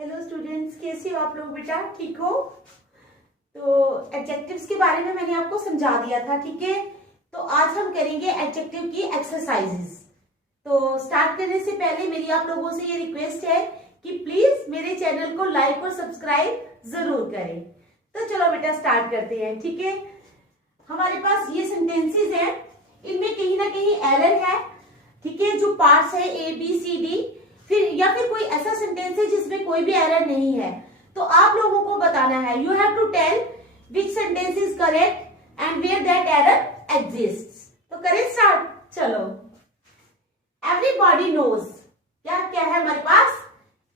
Hello students, कैसे हो आप लोग बेटा? ठीक हो? तो एडजेक्टिव्स के बारे में मैंने आपको समझा दिया था, ठीक है। तो आज हम करेंगे एडजेक्टिव की एक्सरसाइजेस। तो स्टार्ट करने से पहले मेरी आप लोगों से ये रिक्वेस्ट है कि प्लीज मेरे चैनल को लाइक और सब्सक्राइब जरूर करें। तो चलो बेटा स्टार्ट करते हैं, ठीक है। हमारे पास ये सेंटेंसेस हैं, इनमें कहीं ना कहीं एरर है, ठीक है। जो पार्ट्स है ए बी सी डी, फिर कोई ऐसा सेंटेंस है जिसमें कोई भी एरर नहीं है, तो आप लोगों को बताना है। You have to tell which sentence is correct and where that error exists. तो करें स्टार्ट, चलो। एवरीबॉडी नोज, क्या क्या है हमारे पास?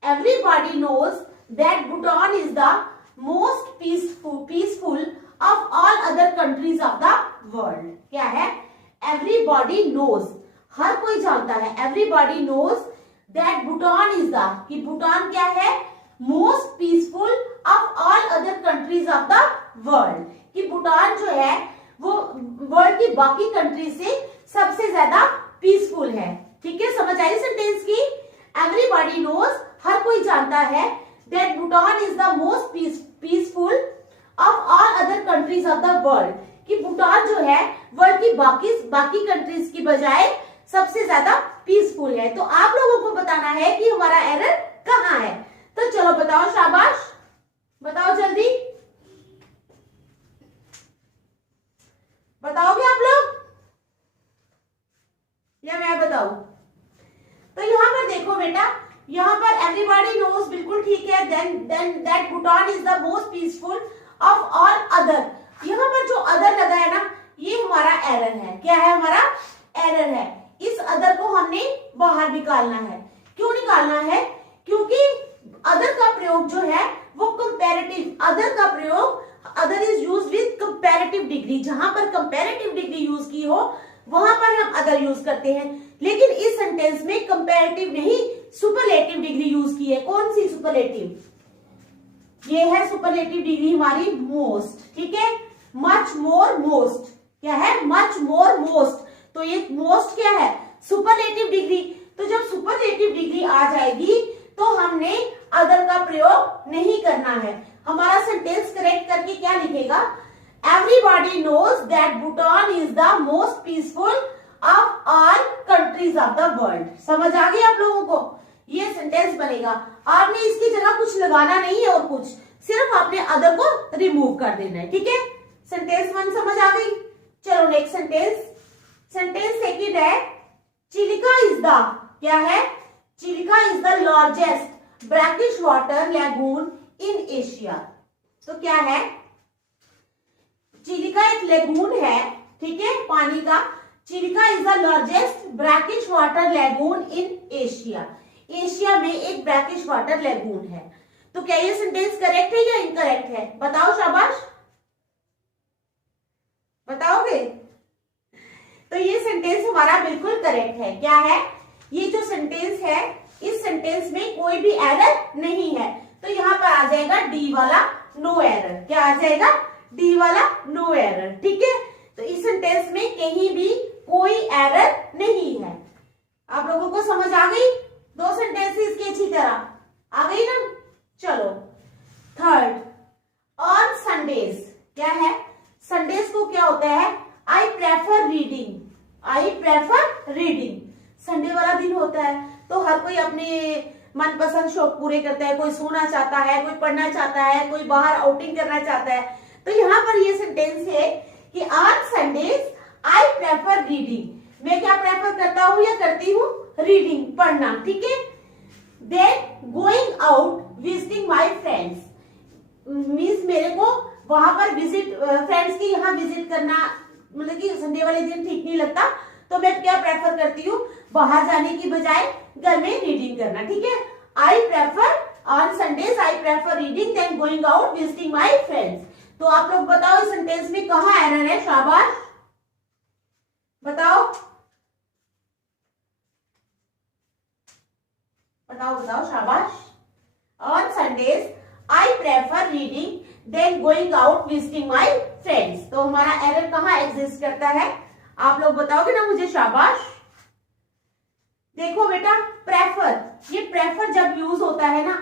Everybody knows that Bhutan is the most peaceful of all other countries of the world. क्या है? एवरीबॉडी नोज, हर कोई जानता है। Everybody knows that Bhutan is the, कि भूटान क्या है? Most peaceful of all other countries of the world, कि भूटान जो है वो वर्ल्ड की बाकी कंट्री से सबसे ज्यादा पीसफुल है, ठीक है। समझ आई सेंटेंस की? एवरीबॉडी नोज, हर कोई जानता है, that Bhutan is the most peaceful of all other countries of the world, कि भूटान जो है वर्ल्ड की बाकी कंट्रीज की बजाय सबसे ज्यादा पीसफुल है। तो आप लोगों को बताना है कि हमारा एरर कहाँ है। तो चलो बताओ, शाबाश, बताओ जल्दी, बताओगे आप लोग या मैं बताऊं? तो यहाँ पर देखो बेटा, यहाँ पर एवरीबॉडी नोज बिल्कुल ठीक है, then that Bhutan is the most peaceful of all other. यहाँ पर जो अदर लगा है ना, ये हमारा एरर है। क्या है? हमारा एरर है। इस अदर को हमने बाहर निकालना है। क्यों निकालना है? क्योंकि अदर का प्रयोग जो है वो कंपैरेटिव, अदर का प्रयोग, other is used with comparative degree. जहां पर कंपैरेटिव डिग्री यूज की हो वहां पर हम अदर यूज करते हैं, लेकिन इस सेंटेंस में कंपैरेटिव नहीं, सुपरलेटिव डिग्री यूज की है। कौन सी सुपरलेटिव? ये है सुपरलेटिव डिग्री हमारी मोस्ट, ठीक है। मच मोर मोस्ट, क्या है? Much more most. तो ये मोस्ट क्या है? Superlative degree. तो जब सुपरलेटिव डिग्री आ जाएगी तो हमने अदर का प्रयोग नहीं करना है। हमारा सेंटेंस करेक्ट करके क्या लिखेगा? Everybody knows that Bhutan is the most peaceful of all countries of the world. समझ आ गई आप लोगों को? ये सेंटेंस बनेगा। आपने इसकी जगह कुछ लगाना नहीं है और कुछ, सिर्फ आपने अदर को रिमूव कर देना है, ठीक है। सेंटेंस 1 समझ आ गई? चलो नेक्स्ट सेंटेंस। सेंटेंस सेकंड है, चिलिका इज द, क्या है? Chilika is the largest brackish water lagoon in Asia. तो क्या है? चिलिका एक लैगून है, ठीक है, पानी का। Chilika is the largest brackish water lagoon in Asia. Asia में एक ब्रैकिश वाटर लैगून है। तो क्या ये सेंटेंस करेक्ट है या इनकरेक्ट है? बताओ शाबाश, बताओगे? तो ये सेंटेंस हमारा बिल्कुल करेक्ट है। क्या है? ये जो सेंटेंस है, इस सेंटेंस में कोई भी एरर नहीं है। तो यहाँ पर आ जाएगा डी वाला नो एरर। क्या आ जाएगा? डी वाला नो एरर, ठीक है। तो इस सेंटेंस में कहीं भी कोई एरर नहीं है। आप लोगों को समझ आ गई? 2 सेंटेंसेस की अच्छी तरह आ गई ना? चलो थर्ड, ऑन संडेज, क्या है? संडेज को क्या होता है? I prefer reading, I prefer reading. Sunday वाला दिन होता है तो हर कोई अपने मनपसंद शौक पूरे करता है। कोई सोना चाहता है, कोई पढ़ना चाहता है, कोई बाहर आउटिंग करना चाहता है। तो यहाँ पर ये सेंटेंस है कि on Sundays I prefer reading. मैं क्या प्रेफर करता हूँ या करती हूँ? रीडिंग, पढ़ना, ठीक है। Then going out visiting my friends, means मेरे को वहां पर विजिट, फ्रेंड्स की यहाँ विजिट करना, मतलब कि संडे वाले दिन ठीक नहीं लगता, तो मैं क्या प्रेफर करती हूँ? बाहर जाने की बजाय घर में रीडिंग करना, ठीक है। I prefer on Sundays, I prefer reading than going out visiting my friends. तो आप लोग बताओ इस सेंटेंस में कहाँ एरर है? शाबाश, बताओ बताओ बताओ, शाबाश। On Sundays I prefer reading than going out visiting my friends. तो हमारा एरर कहाँ एग्जिस्ट करता है? आप लोग बताओगे ना मुझे? शाबाश। देखो बेटा, प्रेफर, ये प्रेफर जब यूज होता है ना,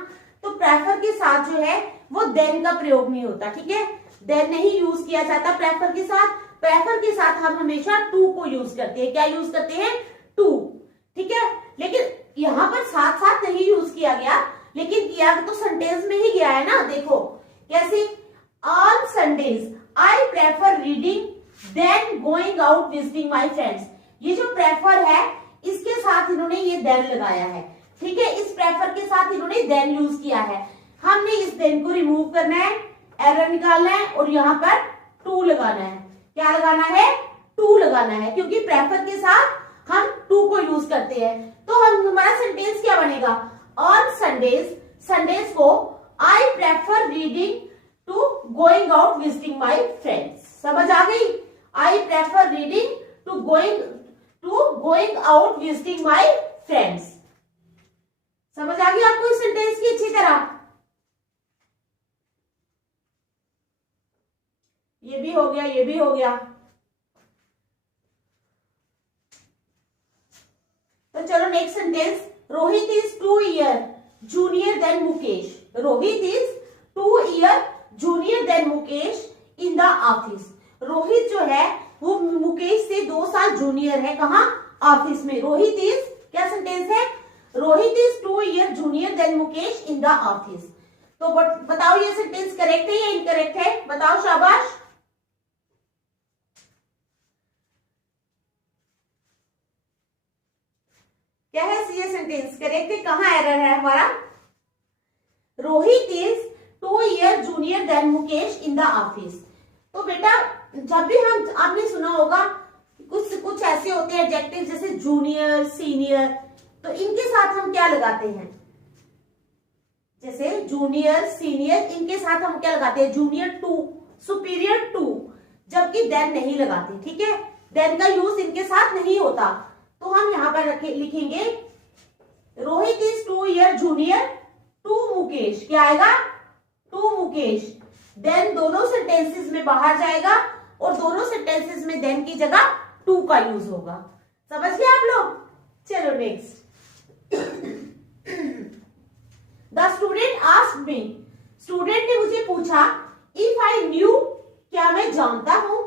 तो प्रेफर के साथ जो है वो देन का प्रयोग नहीं होता, ठीक है, देन नहीं यूज किया जाता प्रेफर के साथ। प्रेफर के साथ हम हमेशा टू को यूज करते हैं। क्या यूज करते हैं? टू, ठीक है। लेकिन यहाँ पर साथ साथ नहीं यूज किया गया, लेकिन किया तो सेंटेंस में ही गया है ना। देखो कैसे, on Sundays I prefer reading than going out visiting my friends. ये जो प्रेफर है इसके साथ इन्होंने ये देन लगाया है, ठीक है। इस प्रेफर के साथ इन्होंने देन यूज किया है। हमने इस देन को रिमूव करना है, एरर निकालना है और यहाँ पर टू लगाना है। क्या लगाना है? टू लगाना है, क्योंकि प्रेफर के साथ हम टू को यूज करते हैं। तो हमारा सेंटेंस क्या बनेगा? ऑन संडेज, संडेज को I prefer reading to going out visiting my friends. समझ आ गई? I prefer reading to going out visiting my friends. समझ आ गई आपको इस सेंटेंस की अच्छी तरह? ये भी हो गया, ये भी हो गया। तो चलो next sentence, Rohit is 2 year junior than Mukesh. Rohit is 2 year junior than Mukesh in the office. Rohit जो है वो मुकेश से 2 साल जूनियर है। कहा? ऑफिस में। रोहित इज, क्या सेंटेंस है? Rohit is 2 year junior than Mukesh in the office. तो बताओ ये सेंटेंस करेक्ट है या इनकरेक्ट है? बताओ, शाबाश। क्या है ये सेंटेंस? करेक्ट है? कहाँ एरर है हमारा? Rohit is 2 year junior than Mukesh in the office. तो बेटा जब भी हम, आपने सुना होगा कुछ ऐसे होते हैं एडजेक्टिव जैसे जूनियर, सीनियर, तो इनके साथ हम क्या लगाते हैं? जैसे जूनियर, सीनियर, इनके साथ हम क्या लगाते हैं? जूनियर टू, सुपीरियर टू, जबकि देन नहीं लगाते, ठीक है। देन का यूज इनके साथ नहीं होता। तो हम यहां पर लिखेंगे Rohit is 2 year junior to Mukesh. क्या आएगा? टू मुकेश। देन दोनों सेंटेंसेस में बाहर जाएगा और दोनों सेंटेंसेस में देन की जगह टू का यूज होगा। समझ गए आप लोग? चलो next. The student asked me, student ने मुझे पूछा, इफ आई न्यू, क्या मैं जानता हूं,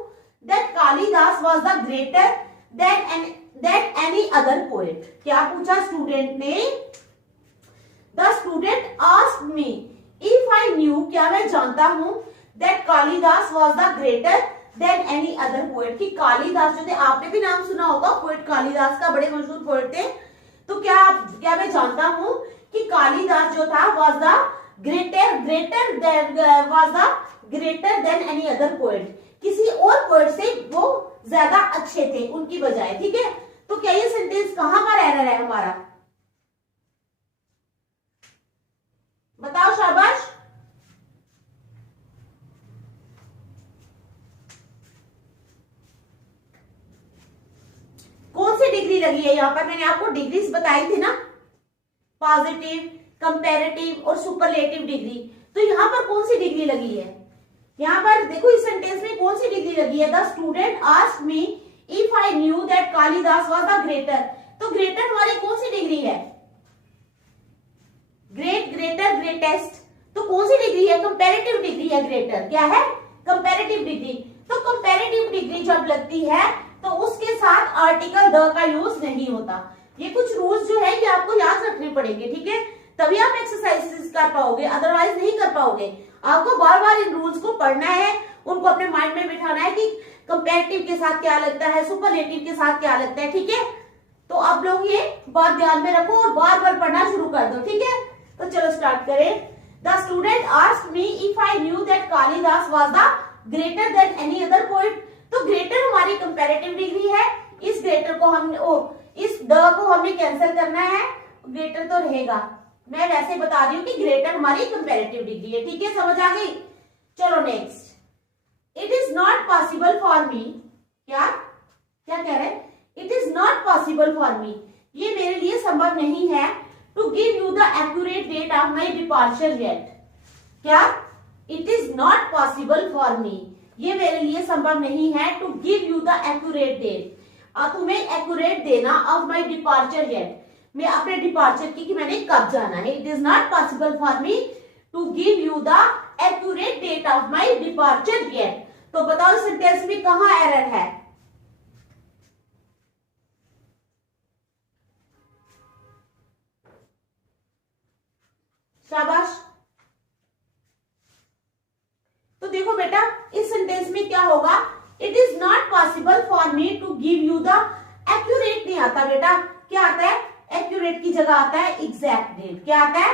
that Kalidas was the greater than any other poet. क्या पूछा स्टूडेंट ने? The student asked me if I knew, क्या मैं जानता हूं, that Kalidas was the greater than any other poet. कि कालिदास जो थे, आपने भी नाम सुना होगा पोएट कालिदास का, बड़े मशहूर पोएट थे। तो क्या मैं जानता हूं कि कालिदास जो था was the greater than any other poet. किसी और पोएट से वो ज्यादा अच्छे थे उनकी बजाय, ठीक है। तो क्या ये सेंटेंस कहां पर एरर है हमारा? बताओ, शाबाश। कौन सी डिग्री लगी है यहाँ पर? मैंने आपको डिग्रीज बताई थी ना, पॉजिटिव, कंपैरेटिव और सुपरलेटिव डिग्री। तो यहाँ पर कौन सी डिग्री लगी है? यहाँ पर देखो इस सेंटेंस में कौन सी डिग्री लगी है? The student asked me if I knew that Kalidas was the greater. तो ग्रेटर हमारी कौन सी डिग्री है? Great, greater, greatest. तो कौन सी डिग्री है? कंपैरेटिव डिग्री है ग्रेटर। क्या है? Comparative degree. तो कंपैरेटिव डिग्री जब लगती है तो उसके साथ आर्टिकल द का यूज नहीं होता। ये कुछ रूल्स जो है ये आपको याद रखने पड़ेंगे, ठीक है, तभी आप एक्सरसाइजेस कर पाओगे, अदरवाइज नहीं कर पाओगे। आपको बार बार इन रूल्स को पढ़ना है, उनको अपने माइंड में बिठाना है कि कंपैरेटिव के साथ क्या लगता है, सुपरलेटिव के साथ क्या लगता है, ठीक है। तो आप लोग ये बात ध्यान में रखो और बार बार पढ़ना शुरू कर दो, ठीक है। तो चलो स्टार्ट करें। The student asked me if I knew that Kalidas was the greater than any other poet. तो ग्रेटर हमारी कंपैरेटिव डिग्री है, इस ग्रेटर को हमने इस द को हमने कैंसिल करना है, ग्रेटर तो रहेगा। मैं वैसे बता रही हूँ कि ग्रेटर हमारी कंपैरेटिव डिग्री है, ठीक है, समझ आ गई। चलो next. It is not possible for me. क्या क्या कह रहे हैं? It is not possible for me, ये मेरे लिए संभव नहीं है, to give you the accurate date of my departure yet. क्या? It is not possible for me, ये मेरे लिए संभव नहीं है, to give you the accurate date, तुम्हें एक्यूरेट देना ऑफ माई डिपार्चर येट, मैं अपने डिपार्चर की कि मैंने कब जाना है। It is not possible for me to give you the accurate date of my departure yet. तो बताओ सेंटेंस में कहां एरर है? शाबाश। तो देखो बेटा इस सेंटेंस में क्या होगा, it is not possible for me to give you the accurate नहीं आता बेटा, क्या आता है? एक्यूरेट की जगह आता है एग्जैक्ट डेट। क्या आता है?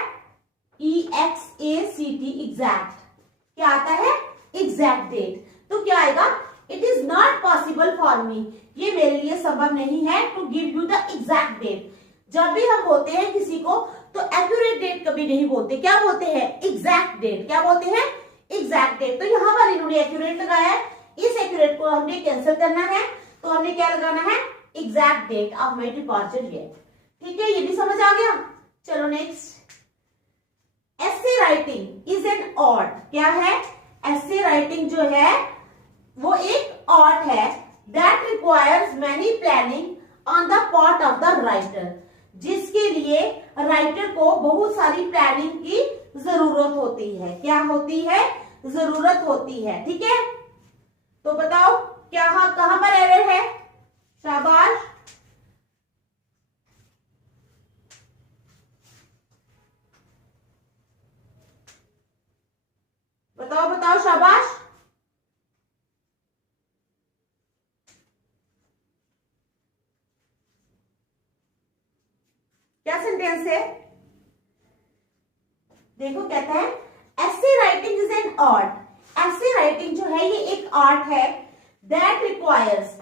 EXACT exact. क्या आता है? Exact date. तो क्या आएगा? It is not possible for me, ये मेरे लिए संभव नहीं है to give you the exact date. जब भी हम बोलते हैं किसी को तो एक्यूरेट डेट कभी नहीं बोलते, क्या बोलते हैं? Exact date. क्या बोलते हैं? Exact date. तो यहाँ पर इन्होंने एक्यूरेट लगाया है, इस एक्यूरेट को हमने कैंसिल करना है, तो हमने क्या लगाना है? Exact date of my departure yet. ठीक है, ये भी समझ आ गया। चलो next, essay writing is an art. क्या है? एसे राइटिंग जो है वो एक आर्ट है that requires many planning on the part of the writer, जिसके लिए राइटर को बहुत सारी प्लानिंग की जरूरत होती है। क्या होती है? जरूरत होती है। ठीक है, तो बताओ क्या कहां पर एरर है? शाबाश। बताओ बताओ, शाबाश। क्या सेंटेंस है? देखो कहता है एसे writing is an art. Essay writing जो है ये एक आर्ट है दैट रिक्वायर्स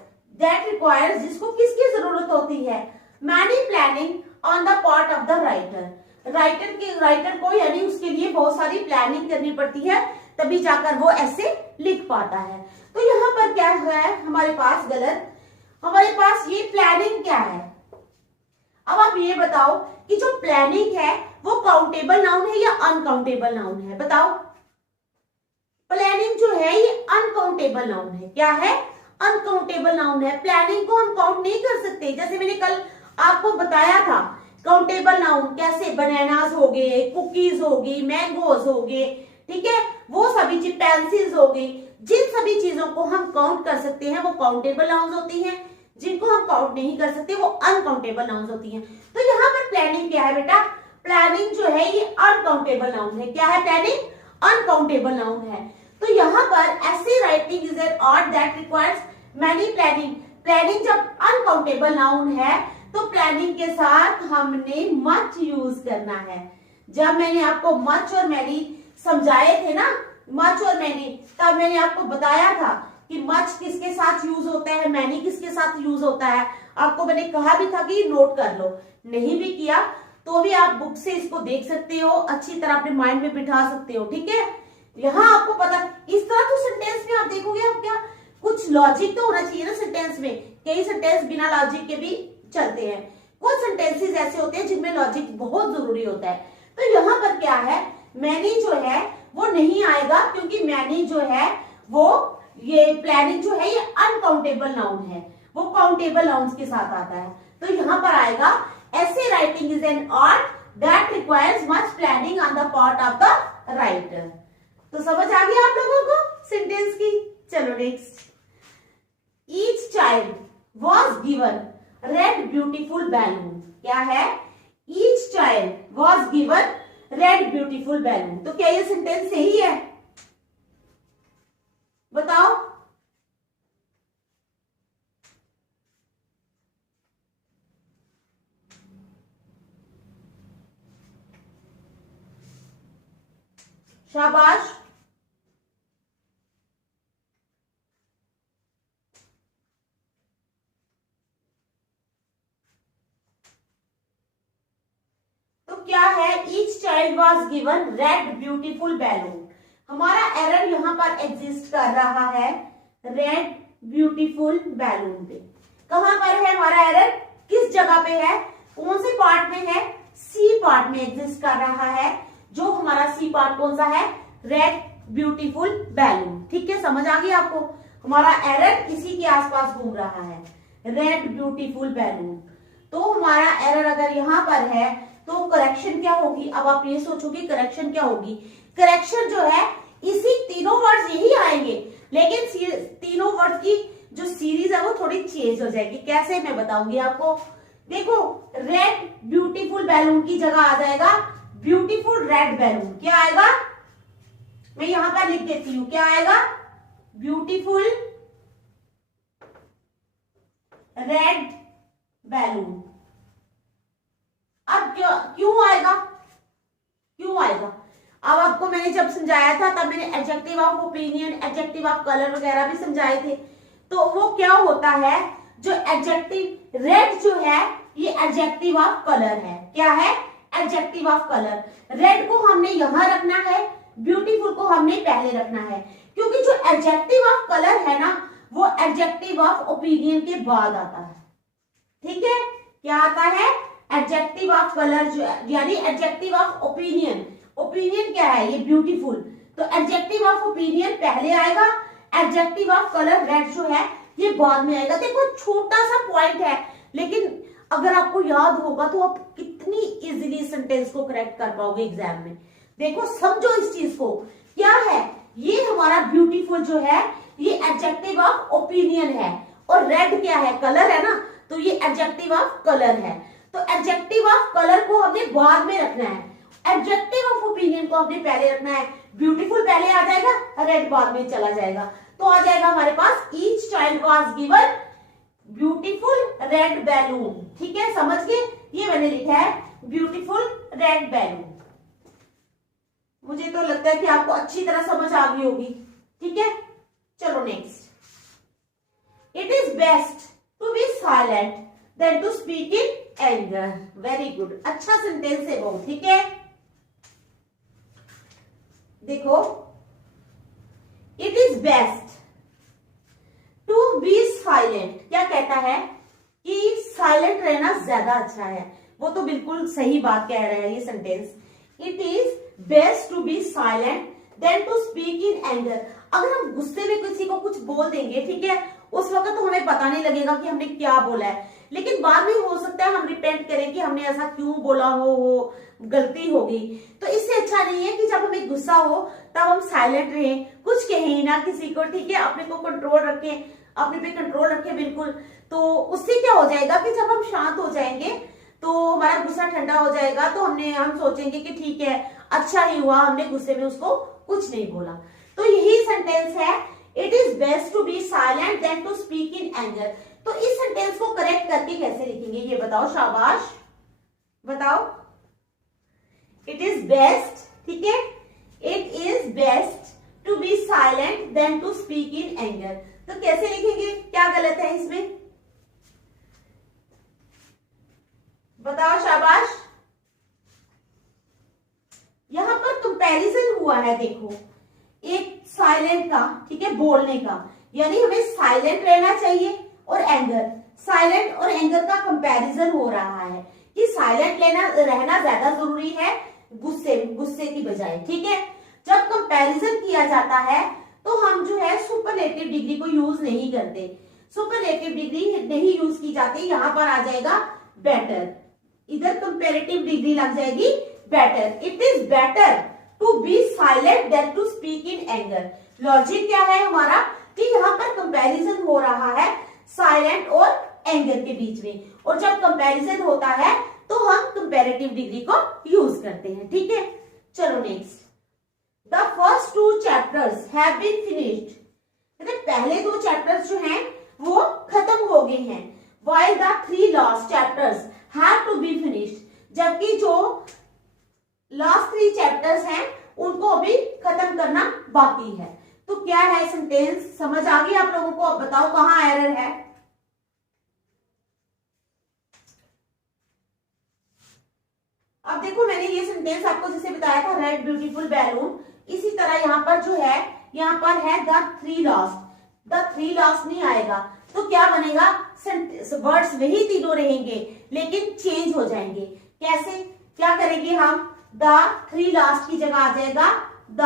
जिसको किसकी जरूरत होती है? Many planning on the part of the writer को, यानी उसके लिए बहुत सारी प्लानिंग करनी पड़ती है, तभी जाकर वो ऐसे लिख पाता है। तो यहाँ पर क्या है हमारे पास गलत? हमारे पास ये प्लानिंग क्या है? अब आप ये बताओ कि जो प्लानिंग है वो काउंटेबल नाउन है या अनकाउंटेबल नाउन है? बताओ। प्लानिंग जो है ये अनकाउंटेबल नाउन है। क्या है? अनकाउंटेबल नाउन है। प्लानिंग को हम काउंट नहीं कर सकते। जैसे मैंने कल आपको बताया था, काउंटेबल नाउन कैसे? बनानास हो गए, कुकीज हो गई, मैंगोज हो गए, ठीक है, वो सभी चीज, पेंसिल्स हो गई, जिन सभी चीजों को हम काउंट कर सकते हैं वो काउंटेबल नाउन्स होती हैं, जिनको हम काउंट नहीं कर सकते वो अनकाउंटेबल नाउन्स होती हैं। तो यहाँ पर प्लानिंग क्या है बेटा? प्लानिंग जो है ये अनकाउंटेबल नाउन है। क्या है? प्लानिंग अनकाउंटेबल नाउन है। तो यहाँ पर ऐसे writing is an art that requires many planning. Planning जब अनकाउंटेबल नाउन है तो प्लानिंग के साथ हमने मच यूज करना है। जब मैंने आपको मच और मैनी समझाए थे ना, मच और मैनी, तब मैंने आपको बताया था कि मच किसके साथ यूज होता है, मैनी किसके साथ यूज होता है। आपको मैंने कहा भी था कि नोट कर लो, नहीं भी किया तो भी आप बुक से इसको देख सकते हो, अच्छी तरह अपने माइंड में बिठा सकते हो। ठीक है, यहाँ आपको पता, इस तरह तो सेंटेंस में आप देखोगे, आप क्या कुछ लॉजिक तो होना चाहिए ना सेंटेंस में। कई सेंटेंस बिना लॉजिक के भी चलते हैं, कुछ सेंटेंसेस ऐसे होते हैं जिनमें लॉजिक बहुत जरूरी होता है। तो यहाँ पर क्या है, मैनी जो है वो नहीं आएगा, क्योंकि मैनी जो है वो, ये प्लानिंग जो है ये अनकाउंटेबल नाउन है, वो काउंटेबल नाउन्स के साथ आता है। तो यहाँ पर आएगा ऐसे writing is an art that requires much planning on the part of the writer. तो समझ आ गया आप लोगों को सेंटेंस की। चलो next, each child was given red beautiful balloon. क्या है? Each child was given red beautiful balloon. तो क्या ये सेंटेंस सही है? बताओ। शाबाश। तो क्या है? Each child was given red beautiful balloon. हमारा एरर यहाँ पर एग्जिस्ट कर रहा है रेड ब्यूटीफुल बैलून पे। कहां पर है हमारा एरर? किस जगह पे है? कौन से पार्ट में है? सी पार्ट में एग्जिस्ट कर रहा है। जो हमारा सी पार्ट कौन सा है? Red beautiful balloon. ठीक है, समझ आ गई आपको? हमारा एरर इसी के आसपास घूम रहा है, रेड ब्यूटीफुल बैलून। तो हमारा एरर अगर यहाँ पर है तो करेक्शन क्या होगी? अब आप ये सोचोगे करेक्शन क्या होगी? करेक्शन जो है इसी तीनों वर्ड्स यही आएंगे, लेकिन तीनों वर्ड्स की जो सीरीज है वो थोड़ी चेंज हो जाएगी। कैसे मैं बताऊंगी आपको। देखो, रेड ब्यूटीफुल बैलून की जगह आ जाएगा ब्यूटीफुल रेड बैलून। क्या आएगा? मैं यहां पर लिख देती हूं, क्या आएगा? Beautiful red balloon. अब क्यों आएगा? क्यों आएगा? अब आपको मैंने जब समझाया था तब मैंने adjective of opinion, adjective of colour वगैरह भी समझाए थे। तो वो क्या होता है, जो एडजेक्टिव रेड जो है ये एडजेक्टिव ऑफ कलर है। क्या है? Adjective of colour. रेड को हमने यहां रखना है, ब्यूटीफुल को हमने पहले रखना है, क्योंकि जो एडजेक्टिव ऑफ कलर है ना वो एडजेक्टिव ऑफ ओपिनियन के बाद आता है। ठीक है? क्या आता है? एडजेक्टिव ऑफ कलर यानी एडजेक्टिव ऑफ ओपिनियन। ओपिनियन क्या है? ये ब्यूटीफुल। तो एडजेक्टिव ऑफ ओपिनियन पहले आएगा, एडजेक्टिव ऑफ कलर रेड जो है ये बाद में आएगा। देखो छोटा सा पॉइंट है, लेकिन अगर आपको याद होगा तो आप कितनी इजीली सेंटेंस को करेक्ट कर पाओगे एग्जाम में। देखो, समझो इस चीज को। क्या है? ये हमारा ब्यूटीफुल जो है ये एडजेक्टिव ऑफ ओपिनियन है, और रेड क्या है? कलर है ना, तो ये एडजेक्टिव ऑफ कलर है। तो एडजेक्टिव ऑफ कलर को हमने बाद में रखना है, एडजेक्टिव ऑफ ओपिनियन को हमने पहले रखना है। ब्यूटीफुल पहले आ जाएगा, रेड बाद में चला जाएगा। तो आ जाएगा हमारे पास each child was given beautiful red balloon. ठीक है, समझ गए? ये मैंने लिखा है ब्यूटीफुल रेड बैलून। मुझे तो लगता है कि आपको अच्छी तरह समझ आ गई होगी। ठीक है, चलो next. It is best to be silent than to speak in anger. Very good, अच्छा सेंटेंस है वो। ठीक है, देखो, it is best to be silent. क्या कहता है कि साइलेंट रहना ज्यादा अच्छा है। वो तो बिल्कुल सही बात कह रहा है ये sentence. It is best to be silent than to speak in anger. अगर हम गुस्से में किसी को कुछ बोल देंगे, ठीक है, उस वक्त तो हमें पता नहीं लगेगा कि हमने क्या बोला है, लेकिन बाद में हो सकता है हम रिपेंट करें कि हमने ऐसा क्यों बोला हो, गलती होगी। तो इससे अच्छा नहीं है कि जब हमें गुस्सा हो तब हम साइलेंट रहें, कुछ कहें ना किसी को। ठीक है, अपने को कंट्रोल रखें, अपने पे कंट्रोल रखें बिल्कुल। तो उससे क्या हो जाएगा कि जब हम शांत हो जाएंगे तो हमारा गुस्सा ठंडा हो जाएगा, तो हम सोचेंगे कि ठीक है, अच्छा ही हुआ हमने गुस्से में उसको कुछ नहीं बोला। तो यही सेंटेंस है, it is best to be silent than to speak in anger. तो इस सेंटेंस को करेक्ट करके कैसे लिखेंगे ये बताओ, शाबाश बताओ। इट इज बेस्ट, ठीक है, it is best to be silent than to speak in anger. तो कैसे लिखेंगे? क्या गलत है इसमें? बताओ, शाबाश। यहां पर कंपैरिजन हुआ है, देखो, एक साइलेंट का, ठीक है, बोलने का, यानी हमें साइलेंट रहना चाहिए, और एंगर, साइलेंट और एंगर का कंपैरिजन हो रहा है कि साइलेंट रहना ज्यादा जरूरी है गुस्से की बजाय। ठीक है, जब कंपैरिजन किया जाता है तो हम जो है सुपरलेटिव डिग्री को यूज नहीं करते, सुपरलेटिव डिग्री नहीं यूज की जाती। यहां पर आ जाएगा बेटर, इधर कंपैरेटिव डिग्री लग जाएगी better. It is better to be silent than to speak in anger. Logic क्या है हमारा कि यहाँ पर कंपैरिजन हो रहा है साइलेंट और एंगर के बीच में, और जब कंपैरिजन होता है तो हम कंपैरेटिव डिग्री को यूज करते हैं। ठीक है, चलो next. The first 2 chapters have been finished. मतलब पहले 2 चैप्टर्स जो हैं वो खत्म हो गए हैं। While the 3 last chapters have to be finished. जबकि जो लास्ट 3 चैप्टर्स हैं उनको अभी खत्म करना बाकी है। तो क्या है सेंटेंस? समझ आ गई आप लोगों को? अब बताओ कहां एरर है। अब देखो, मैंने ये सेंटेंस आपको जैसे बताया था, रेड ब्यूटीफुल बैलून, इसी तरह यहाँ पर जो है, यहाँ पर है द 3 लास्ट। द 3 लास्ट नहीं आएगा तो क्या बनेगा? वर्ड्स वही तीनों रहेंगे लेकिन चेंज हो जाएंगे। कैसे? क्या करेंगे हम? द 3 लास्ट की जगह आ जाएगा द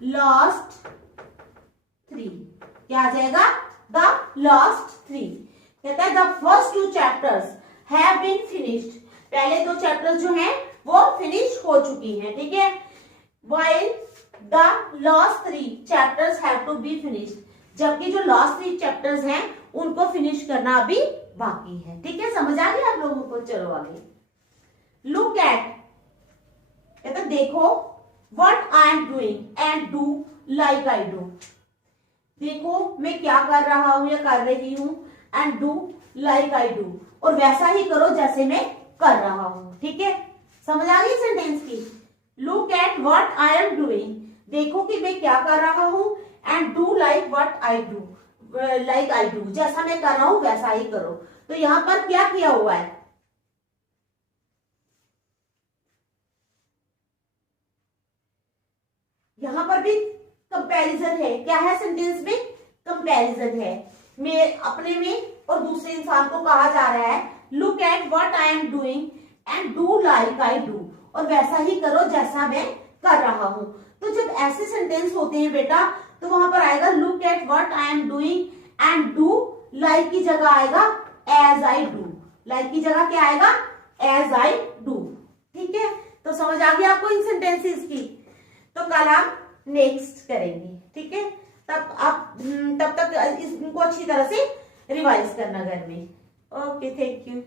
लास्ट 3। क्या आ जाएगा? The last 3। कहता है the first 2 chapters have been finished, पहले 2 चैप्टर्स जो हैं वो फिनिश हो चुकी हैं, ठीक है। While the last 3 chapters have to be finished, जबकि जो लास्ट 3 चैप्टर्स हैं उनको फिनिश करना अभी बाकी है, ठीक है। समझ आ गया आप लोगों को? चलो आगे। लुक एट, कहता देखो, what I am doing and do like I do, देखो मैं क्या कर रहा हूं या कर रही हूं, and do like I do, और वैसा ही करो जैसे मैं कर रहा हूं, ठीक है। समझ आ गई सेंटेंस की? Look at what I am doing, देखो कि मैं क्या कर रहा हूं, and do like what I do, like I do, जैसा मैं कर रहा हूं वैसा ही करो। तो यहां पर क्या किया हुआ है? यहां पर भी कंपैरिजन है। क्या है सेंटेंस में? कंपैरिजन है। मैं अपने में और दूसरे इंसान को कहा जा रहा है look at what I am doing and do like I do, और वैसा ही करो जैसा मैं कर रहा हूं। तो जब ऐसे सेंटेंस होते हैं बेटा, तो वहां पर आएगा look at what I am doing and do like की जगह आएगा एज आई डू, लाइक की जगह क्या आएगा? एज आई डू, ठीक है। तो समझ आ गया आपको इन सेंटेंसेस की? तो कल हम नेक्स्ट करेंगे, ठीक है। तब तक इनको अच्छी तरह से रिवाइज करना घर में। Okay, thank you.